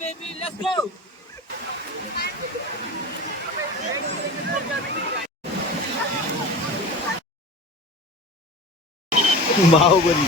baby, let's go. Baahubali.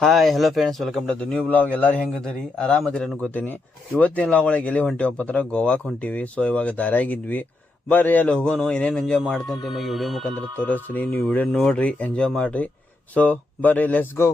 Hi hello friends, welcome to the new blog. ಎಲ್ಲರೂ ಹೆಂಗದರಿ? ಆರಾಮದಿರಿ ಅನ್ಕೋತೀನಿ. ಇವತ್ತಿನ ಬ್ಲಾಗ್ ಒಳಗೆ ಎಲ್ಲಿ ಹೊಂಟಿವಪ್ಪ ಅಂದ್ರೆ ಗೋವಾಕ್ ಹೊಂಟಿವಿ. ಸೊ ಇವಾಗ ದಾರಾಗಿದ್ವಿ. ಬರ್ರಿ ಅಲ್ಲಿ ಹೋಗೋನು, ಏನೇನು ಎಂಜಾಯ್ ಮಾಡ್ತೀನಿ ಅಂತ ನಿಮಗೆ ವಿಡಿಯೋ ಮುಖಾಂತರ ತೋರಿಸ್ತೀನಿ. ನೀವು ವಿಡಿಯೋ ನೋಡ್ರಿ, ಎಂಜಾಯ್ ಮಾಡ್ರಿ. ಸೊ ಬರ್ರಿ, ಲೆಟ್ಸ್ ಗೋ.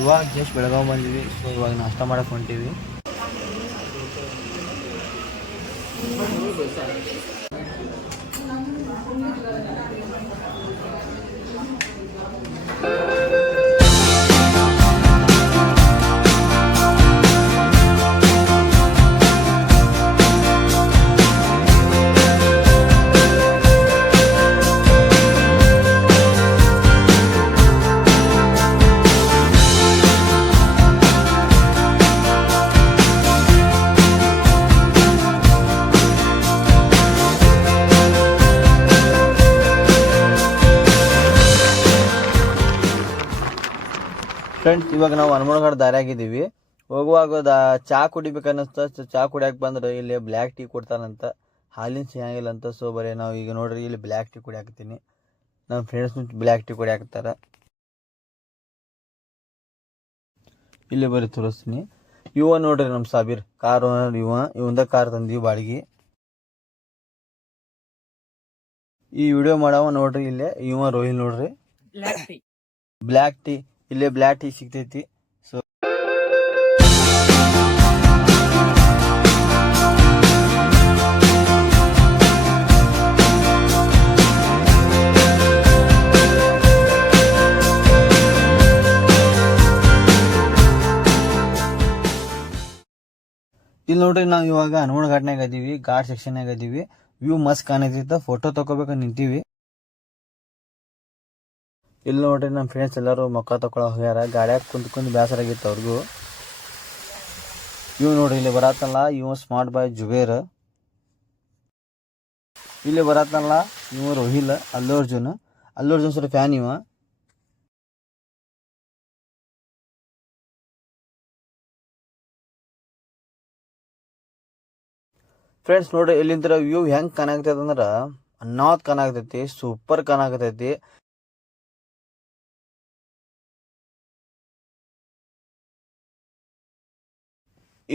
ಇವಾಗ ಜಸ್ಟ್ ಬೆಳಗಾವ್ ಬಂದಿವಿ. ಸೊ ಇವಾಗ ನಾಷ್ಟ ಮಾಡಕ್ಕೆ ಹೊಂಟೀವಿ. ಫ್ರೆಂಡ್ಸ್, ಇವಾಗ ನಾವು ಹನುಮನಗಡ ದಾರಿಯಾಗಿದ್ದೀವಿ. ಹೋಗುವಾಗ ಚಾ ಕುಡಿಬೇಕನ್ನಿಸ್ತ. ಚಾ ಕುಡಿಯಕ್ಕೆ ಬಂದ್ರೆ ಇಲ್ಲಿ ಬ್ಲ್ಯಾಕ್ ಟೀ ಕೊಡ್ತಾರಂತ, ಹಾಲಿನ ಸಿಗಂಗಿಲ್ಲ ಅಂತ. ಸೊ ಬರೀ ನಾವು ಈಗ ನೋಡ್ರಿ ಇಲ್ಲಿ ಬ್ಲ್ಯಾಕ್ ಟೀ ಕುಡಿಯಾಕತ್ತೀನಿ. ನಮ್ಮ ಫ್ರೆಂಡ್ಸ್ ಬ್ಲ್ಯಾಕ್ ಟೀ ಕುಡಿಯಾಕತ್ತಾರ. ಇಲ್ಲಿ ಬರೀ ತೋರಿಸ್ತೀನಿ. ಇವ ನೋಡ್ರಿ ನಮ್ಮ ಸಾಬೀರ್ ಕಾರ್ ಓನರ್. ಇವಂದ ಕಾರ್ ತಂದೀವಿ ಬಾಡಿಗೆ. ಈ ವಿಡಿಯೋ ಮಾಡವ ನೋಡ್ರಿ. ಇಲ್ಲೇ ಇವ ರೋಹಿಲ್ ನೋಡ್ರಿ, ಬ್ಲ್ಯಾಕ್ ಟೀ. ಇಲ್ಲೇ ಬ್ಲ್ಯಾಕ್ ಟೀ ಸಿಗ್ತೈತಿ. ಸೊ ಇಲ್ಲಿ ನೋಡ್ರಿ, ನಾವು ಇವಾಗ ಹನುಮನ ಘಾಟ್ನಾಗ ಅದೀವಿ, ಘಾಟ್ ಸೆಕ್ಷನ್ಯಾಗ ಅದೀವಿ. ವ್ಯೂ ಮಸ್ತ್ ಕಾಣತೈತ. ಫೋಟೋ ತಗೋಬೇಕ ನಿಂತೀವಿ. ಇಲ್ಲಿ ನೋಡ್ರಿ, ನಮ್ಮ ಫ್ರೆಂಡ್ಸ್ ಎಲ್ಲರೂ ಮಕ್ಕ ತಗೊಳ ಹೋಗ್ಯಾರ. ಗಾಡ್ಯಾಗ ಕುಂತ್ಕೊಂಡು ಬೇಸರ ಆಗಿತ್ತು ಅವ್ರಿಗೂ. ಇವ್ ನೋಡ್ರಿ ಇಲ್ಲಿ ಬರತ್ತಲ್ಲ, ಇವ ಸ್ಮಾರ್ಟ್ ಬಾಯ್ ಜುಬೇರ್. ಇಲ್ಲಿ ಬರತ್ತಲ್ಲ ಇವ ರೋಹಿಲ್. ಅಲ್ಲು ಅರ್ಜುನ್ ಸರ್ ಫ್ಯಾನ್ ಇವ. ಫ್ರೆಂಡ್ಸ್ ನೋಡ್ರಿ, ಇಲ್ಲಿಂದ ವ್ಯೂ ಹೆಂಗ್ ಕಾಣಾಗ್ತೈತಿ ಅಂದ್ರ ಅನ್ನಾತ್ ಕಾಣಾಗ್ತೈತಿ. ಸೂಪರ್ ಕಾಣಾಗ್ತೈತಿ.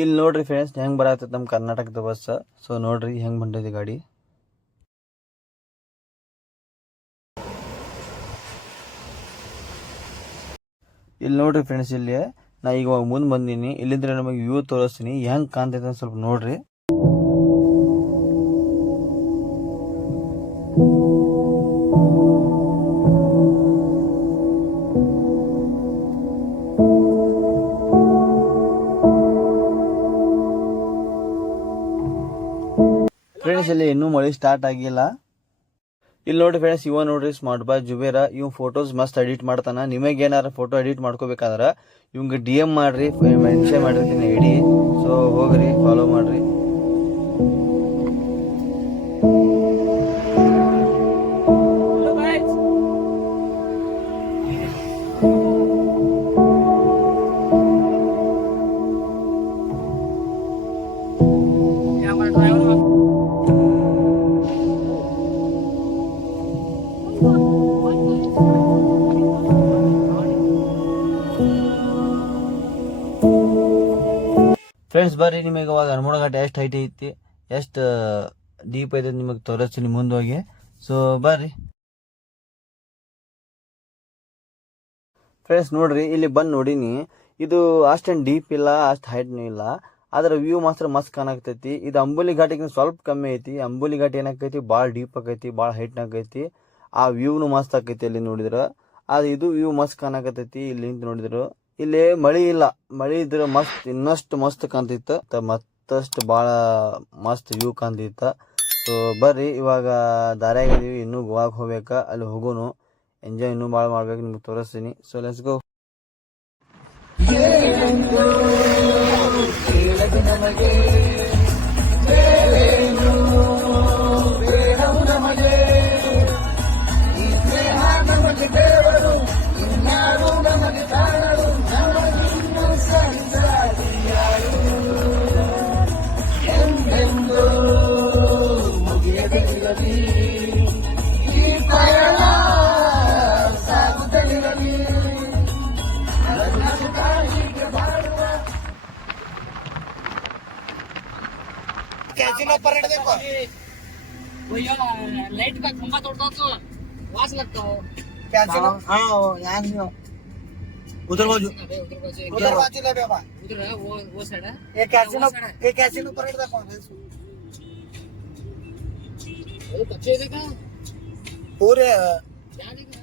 ಇಲ್ಲಿ ನೋಡ್ರಿ ಫ್ರೆಂಡ್ಸ್, ಹೆಂಗ್ ಬರತ್ತೈತಿ ನಮ್ಮ ಕರ್ನಾಟಕದ ಬಸ್. ಸೊ ನೋಡ್ರಿ ಹೆಂಗ್ ಬಂದೈತಿ ಗಾಡಿ. ಇಲ್ಲಿ ನೋಡ್ರಿ ಫ್ರೆಂಡ್ಸ್, ಇಲ್ಲಿ ನಾ ಈಗ ಮುಂದೆ ಬಂದೀನಿ. ಇಲ್ಲಿಂದ ನಮಗೆ ವ್ಯೂ ತೋರಿಸ್ತೀನಿ, ಹೆಂಗ್ ಕಾಣ್ತೈತೆ ಅಂತ ಸ್ವಲ್ಪ ನೋಡ್ರಿ. ಫ್ರೆಂಡ್ಸ್, ಇಲ್ಲಿ ಇನ್ನೂ ಮಳೆ ಸ್ಟಾರ್ಟ್ ಆಗಿಲ್ಲ. ಇಲ್ಲಿ ನೋಡ್ರಿ ಫ್ರೆಂಡ್ಸ್, ಇವ ನೋಡ್ರಿ ಸ್ಮಾರ್ಟ್ ಬಾಯ್ ಜುಬೇರ. ಇವ್ ಫೋಟೋಸ್ ಮಸ್ತ್ ಎಡಿಟ್ ಮಾಡ್ತಾನ. ನಿಮಗೆ ಏನಾರ ಫೋಟೋ ಎಡಿಟ್ ಮಾಡ್ಕೋಬೇಕಾದ್ರ ಇವಂಗ DM ಮಾಡ್ರಿ, ಮೆನ್ಷನ್ ಮಾಡಿರ್ತೀನಿ ಐಡಿ. ಸೊ ಹೋಗ್ರಿ, ಫಾಲೋ ಮಾಡ್ರಿ. ಫ್ರೆಂಡ್ಸ್ ಬರ್ರಿ, ನಿಮಗೆ ಅವಾಗ ಹನುಮನ ಘಾಟ ಎಷ್ಟು ಹೈಟ್ ಐತಿ, ಎಷ್ಟು ಡೀಪ್ ಐತೆ ನಿಮಗೆ ತೋರಿಸ್ತೀನಿ ಮುಂದೆ ಹೋಗಿ. ಸೊ ಬರ್ರಿ ಫ್ರೆಂಡ್ಸ್. ನೋಡ್ರಿ ಇಲ್ಲಿ ಬಂದು ನೋಡಿನಿ, ಇದು ಅಷ್ಟೇನು ಡೀಪ್ ಇಲ್ಲ, ಅಷ್ಟು ಹೈಟ್ನೂ ಇಲ್ಲ, ಆದ್ರೆ ವ್ಯೂ ಮಾತ್ರ ಮಸ್ತ್ ಕಾಣಾಕತೈತಿ. ಇದು ಅಂಬೋಲಿ ಘಾಟಿಗಿಂತ ಸ್ವಲ್ಪ ಕಮ್ಮಿ ಐತಿ. ಅಂಬೋಲಿ ಘಾಟಿ ಏನಾಕೈತಿ ಭಾಳ ಡೀಪ್ ಆಕೈತಿ, ಭಾಳ ಹೈಟ್ ಆಕೈತಿ. ಆ ವ್ಯೂನು ಮಸ್ತ್ ಆಕೈತಿ ಅಲ್ಲಿ ನೋಡಿದ್ರ. ಅದು ಇದು ವ್ಯೂ ಮಸ್ತ್ ಕಾಣಾಕತೈತಿ ಇಲ್ಲಿ ನಿಂತು ನೋಡಿದ್ರು. ಇಲ್ಲಿ ಮಳಿ ಇಲ್ಲ, ಮಳಿ ಇದ್ರೆ ಮಸ್ತ್ ಇನ್ನಷ್ಟು ಮಸ್ತ್ ಕಾಣ್ತಿತ್ತು, ಮತ್ತಷ್ಟು ಭಾಳ ಮಸ್ತ್ ವ್ಯೂ ಕಾಣ್ತಿತ್ತ. ಸೊ ಬರ್ರಿ, ಇವಾಗ ದಾರ್ಯಾಗಿದೀವಿ, ಇನ್ನೂ ಗೋವಾಗೆ ಹೋಗ್ಬೇಕಾ, ಅಲ್ಲಿ ಹೋಗೋನು, ಎಂಜಾಯ್ ಇನ್ನೂ ಭಾಳ ಮಾಡ್ಬೇಕು, ನಿಮ್ಗೆ ತೋರಿಸ್ತೀನಿ. So let's go. कैसीनो पर देखो वो यार लाइट का खंभा तोड़ता तो वास लगता हो कैसीनो। हां यार उधर बाजू ले बाबा, उधर है वो साइड है। ये कैसीनो पर देखो, वो कच्चे देखा पूरे क्या देखा।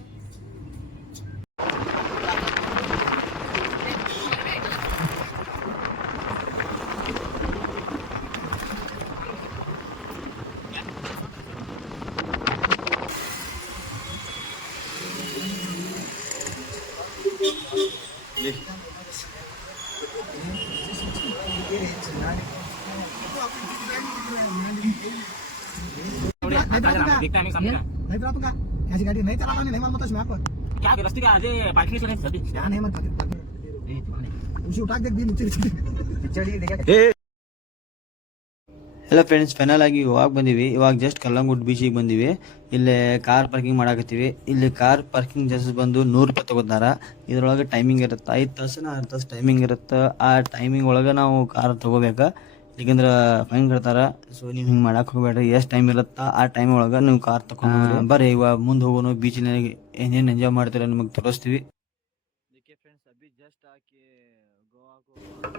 नहीं चला ऐसी गाड़ी नहीं चलाता, नहीं मालूम था इसमें आपको क्या रास्ते का आगे पार्किंग से नहीं क्या नहीं मत उसे उठा के देख नीचे चढ़ी देखा. ಎಲ್ಲ ಫ್ರೆಂಡ್ಸ್, ಫೈನಲ್ ಆಗಿ ಇವಾಗ ಬಂದೀವಿ. ಇವಾಗ ಜಸ್ಟ್ ಕಲ್ಲಂಗುಡ್ ಬೀಚಿಗೆ ಬಂದೀವಿ. ಇಲ್ಲೇ ಕಾರ್ ಪಾರ್ಕಿಂಗ್ ಮಾಡಾಕತ್ತೀವಿ. ಇಲ್ಲಿ ಕಾರ್ ಪಾರ್ಕಿಂಗ್ ಜಸ್ಟ್ ಬಂದು 100 ರೂಪಾಯಿ ತಗೋತಾರ. ಇದ್ರೊಳಗೆ ಟೈಮಿಂಗ್ ಇರುತ್ತೆ, 5 ತಾಸು 6 ತಾಸು ಟೈಮಿಂಗ್ ಇರುತ್ತೆ. ಆ ಟೈಮಿಂಗ್ ಒಳಗೆ ನಾವು ಕಾರ್ ತಗೋಬೇಕು, ಯಾಕಂದ್ರೆ ಫೈನ್ ಕಟ್ತಾರ. ಸೊ ನೀವು ಹಿಂಗೆ ಮಾಡಕ್ಕೆ ಹೋಗ್ಬೇಡ್ರಿ, ಎಷ್ಟು ಟೈಮ್ ಇರುತ್ತಾ ಆ ಟೈಮ್ ಒಳಗೆ ನೀವು ಕಾರ್ ತಗೊಂಡು ಬರ್ರಿ. ಇವಾಗ ಮುಂದೆ ಹೋಗೋನು, ಬೀಚಿನಾಗ ಏನೇನು ಎಂಜಾಯ್ ಮಾಡ್ತೀರ ನಿಮಗೆ ತೋರಿಸ್ತೀವಿ.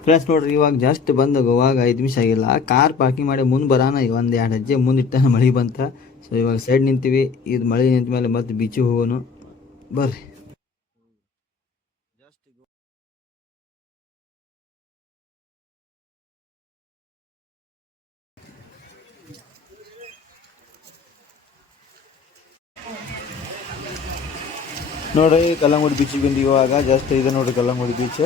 ಫ್ರೆಂಡ್ಸ್ ನೋಡ್ರಿ, ಇವಾಗ ಜಸ್ಟ್ ಬಂದು ಗೋವಾಗ 5 ನಿಮಿಷ ಆಗಿಲ್ಲ. ಕಾರ್ ಪಾರ್ಕಿಂಗ್ ಮಾಡಿ ಮುಂದೆ ಬರಾನ 1-2 ಹೆಜ್ಜೆ ಮುಂದೆ ಇಟ್ಟ ಮಳೆ ಬಂತ. ಸೊ ಇವಾಗ ಸೈಡ್ ನಿಂತೀವಿ. ಇದು ಮಳೆ ನಿಂತ ಮೇಲೆ ಮತ್ತೆ ಬೀಚಿಗೆ ಹೋಗೋನು, ಬರ್ರಿ. ನೋಡ್ರಿ ಕಲ್ಲಂಗುಡಿ ಬೀಚಿಗೆ ಬಂದು ಇವಾಗ ಜಸ್ಟ್ ಇದೆ ನೋಡ್ರಿ ಕಲ್ಲಂಗುಡಿ ಬೀಚ್.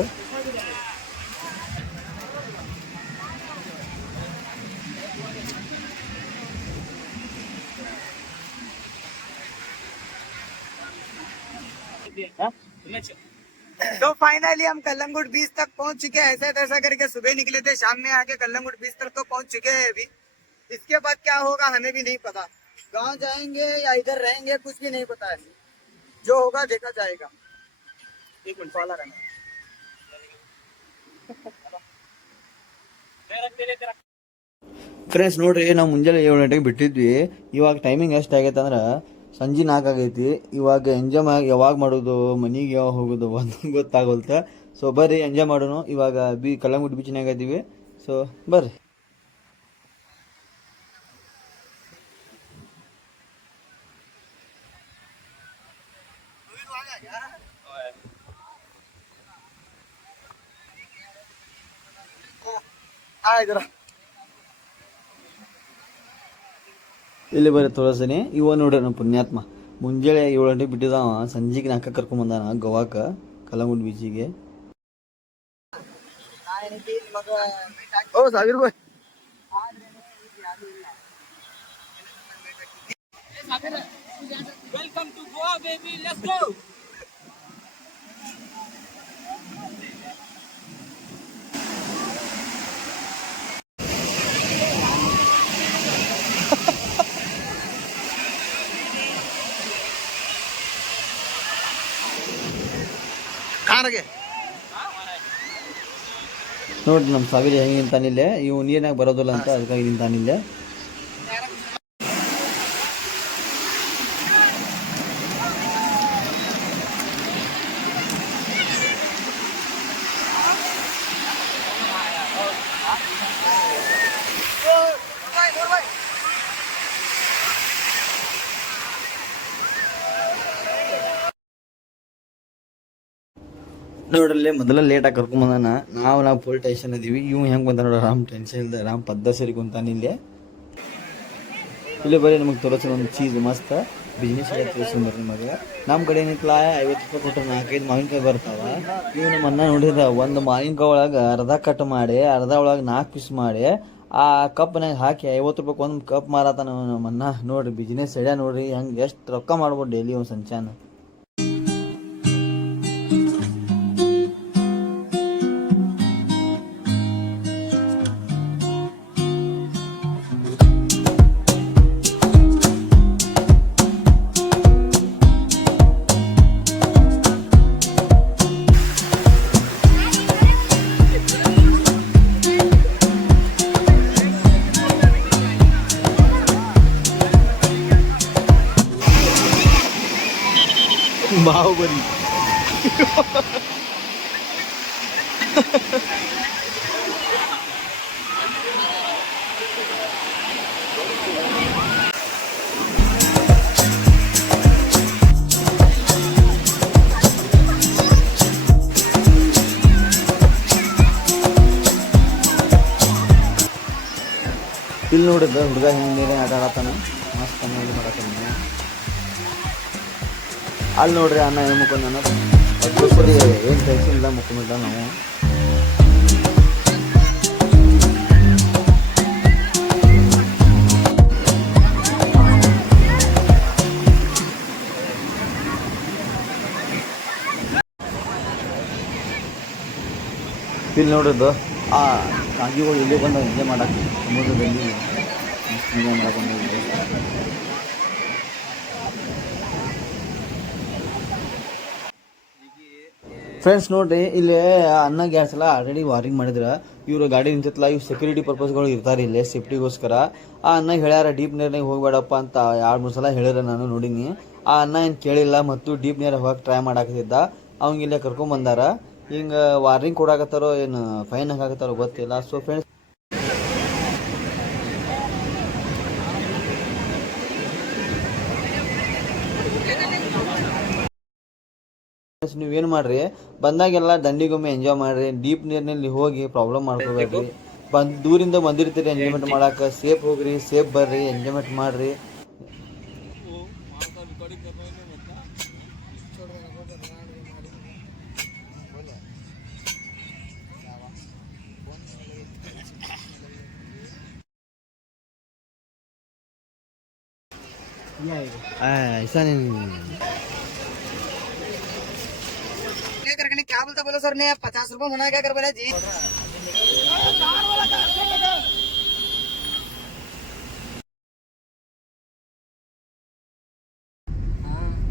तो फाइनली हम कल्लंगुड बीच तक पहुंच चुके हैं। ऐसा तैसा करके सुबह निकले थे, शाम में आके कल्लंगुड बीच तक तो पहुंच चुके हैं अभी। इसके बाद क्या होगा हमें भी नहीं पता, गांव जाएंगे या इधर रहेंगे कुछ भी नहीं पता है। जो होगा देखा जाएगा। एक मिनट वाला रहना। ಫ್ರೆಂಡ್ಸ್ ನೋಡ್ರಿ, ನಾವು ಮುಂಜಾನೆ 7 ಗಂಟೆಗೆ ಬಿಟ್ಟಿದ್ವಿ. ಇವಾಗ ಟೈಮಿಂಗ್ ಎಷ್ಟು ಆಗೈತೆ ಅಂದ್ರೆ ಸಂಜೆ 4 ಆಗೈತಿ. ಇವಾಗ ಎಂಜಾಯ್ ಯಾವಾಗ ಮಾಡೋದು, ಮನೆಗೆ ಯಾವಾಗ ಹೋಗೋದು ಒಂದು ಗೊತ್ತಾಗೋಲ್ತ. ಸೊ ಬರ್ರಿ ಎಂಜಾಯ್ ಮಾಡೋಣ. ಇವಾಗ ಕಲ್ಲಂಗುಡಿ ಬೀಚ್ನಾಗ ಇದ್ದೀವಿ. ಸೊ ಬರ್ರಿ. ಇಲ್ಲಿ ಬರೀ ತೋರಿಸ್ತೀನಿ. ಇವ ನೋಡ್ರಿ ನಮ್ಮ ಪುಣ್ಯಾತ್ಮ ಮುಂಜಾನೆ 7 ಗಂಟೆಗೆ ಬಿಟ್ಟಿದ್ದಾವ, ಸಂಜೆಗೆ 4 ಕರ್ಕೊಂಬಂದಾನ ಗೋವಾಕ ಕಲ್ಲಂಗುಡಿ ಬೀಚಿಗೆ. Welcome to Goa baby, let's go. ನೋಡ್ರಿ ನಮ್ಮ ಸಾವಿರ ಹೆಂಗೆ ನಿಂತಾನಿಲ್ಲೇ, ಇವು ನೀರಿನಾಗ ಬರೋದಿಲ್ಲ ಅಂತ ಅದಕ್ಕಾಗಿ ನಿಂತಾನಿಲ್ಲೇ. ನೋಡ್ರಲ್ಲಿ ಮೊದಲ ಲೇಟಾಗಿ ಕರ್ಕೊಂಬಂದಾನ, ನಾವು ಫುಲ್ ಟೆನ್ಷನ್ ಇದೀವಿ. ಇವ್ ಹೆಂಗೆ ಬಂದ ನೋಡ್ರಿ ಆರಾಮ್ ಟೆನ್ಷನ್ ಇಲ್ದ ಆರಾಮ್ ಪದ್ದ ಸರಿ ಕುಂತಾನ ಇಲ್ಲೇ. ಇಲ್ಲೇ ಬರೀ ನಮಗೆ ತೋರಿಸೋ ಒಂದು ಚೀಸ್ ಮಸ್ತ್ ಬಿಸ್ನೆಸ್ ತೋರಿಸ್ಕೊಂಬರ್ರಿ ನಿಮಗೆ. ನಮ್ಮ ಕಡೆ ಏನಿತ್ತಲ್ಲ 50 ರೂಪಾಯಿ ಕೊಟ್ಟರೆ 4-5 ಮಾವಿನಕಾಯಿ ಬರ್ತಾವ. ಇವು ನಮ್ಮ ಅನ್ನ ನೋಡಿದ್ರೆ ಒಂದು ಮಾವಿನಕಾಯಿ ಒಳಗೆ ಅರ್ಧ ಕಟ್ ಮಾಡಿ ಅರ್ಧ ಒಳಗೆ 4 ಪೀಸ್ ಮಾಡಿ ಆ ಕಪ್ನಾಗ ಹಾಕಿ 50 ರೂಪಾಯಿ ಒಂದು ಕಪ್ ಮಾರಾತಾನ ನಮ್ಮ ಅನ್ನ. ನೋಡ್ರಿ ಬಿಸ್ನೆಸ್ ಎಡ್ಯ ನೋಡ್ರಿ ಹೆಂಗೆ ಎಷ್ಟು ರೊಕ್ಕ ಮಾಡ್ಬೋದು ಡೈಲಿ ಒಂದು ಸಂಚಾನ. ಬಾಹುಬಲಿ ಇಲ್ಲಿ ನೋಡಿದ್ದ ಹುಡುಗ ಹಿಂಗೆ ನೀರೇ ಆಟ ಆಡತ್ತಾನ ಮಸ್ತ್ ಇದು ಮಾಡತ್ತಾನ. ಅಲ್ಲಿ ನೋಡ್ರಿ ಅನ್ನ ಏನು ಮುಕ್ಕೊಂಡ ಸರಿ ಏನು ಟೆನ್ಷನ್ ಇಲ್ಲ ಮುಕ್ಕೊಂಬಿಟ್ಟ ನಾವು. ಇಲ್ಲಿ ನೋಡಿದ್ದು ಆ ಕಾಗಿಗಳು ಇಲ್ಲಿ ಬಂದು ಎಂಜಾಯ್ ಮಾಡಕ್ಕೆ ಸಮುದ್ರದಲ್ಲಿ ಎಂಜಾಯ್ ಮಾಡಕ್ಕೆ. ಫ್ರೆಂಡ್ಸ್ ನೋಡ್ರಿ ಇಲ್ಲಿ ಅನ್ನ ಗ್ಯಾಸ್ ಎಲ್ಲ ಆಲ್ರೆಡಿ ವಾರಿಂಗ್ ಮಾಡಿದ್ರೆ ಇವರು ಗಾಡಿ ನಿಂತಿತ್ತಲ್ಲ, ಇವು ಸೆಕ್ಯೂರಿಟಿ ಪರ್ಪಸ್ಗಳು ಇರ್ತಾರೆ ಇಲ್ಲೇ ಸೇಫ್ಟಿಗೋಸ್ಕರ. ಆ ಅನ್ನ ಹೇಳ್ಯಾರ ಡೀಪ್ ನೀರ್ನಾಗ ಹೋಗ್ಬೇಡಪ್ಪ ಅಂತ 2-3 ಸಲ ಹೇಳಿರ, ನಾನು ನೋಡಿನಿ. ಆ ಅನ್ನ ಏನು ಕೇಳಿಲ್ಲ ಮತ್ತು ಡೀಪ್ ನೀರಾಗ ಹೋಗಕ್ಕೆ ಟ್ರೈ ಮಾಡಾಕತ್ತಿದ್ದ. ಅವಂಗೆ ಇಲ್ಲೇ ಕರ್ಕೊಂಬಂದಾರ. ಹಿಂಗೆ ವಾರ್ನಿಂಗ್ ಕೊಡಾಕತ್ತಾರೋ ಏನು ಫೈನ್ ಹಾಕಾಕತ್ತಾರೋ ಗೊತ್ತಿಲ್ಲ. ಸೊ ಫ್ರೆಂಡ್ಸ್ ನೀವೇನು ಮಾಡ್ರಿ, ಬಂದಾಗೆಲ್ಲ ದಂಡಿಗೊಮ್ಮೆ ಎಂಜಾಯ್ ಮಾಡ್ರಿ. ಡೀಪ್ ನೀರಿನಲ್ಲಿ ಹೋಗಿ ಪ್ರಾಬ್ಲಮ್ ಮಾಡ್ಕೋಬೇಡ್ರಿ. ದೂರಿಂದ ಬಂದಿರ್ತೀರಿ ಎಂಜಾಯ್ಮೆಂಟ್ ಮಾಡಕ್ಕೆ, ಸೇಫ್ ಹೋಗ್ರಿ, ಸೇಫ್ ಬರ್ರಿ, ಎಂಜಾಯ್ಮೆಂಟ್ ಮಾಡ್ರಿ. ऐसा नहीं करके क्या बोलता बोलो सर ने 50 रुपये मना क्या कर बोला जी।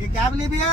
ये क्या बोली भैया।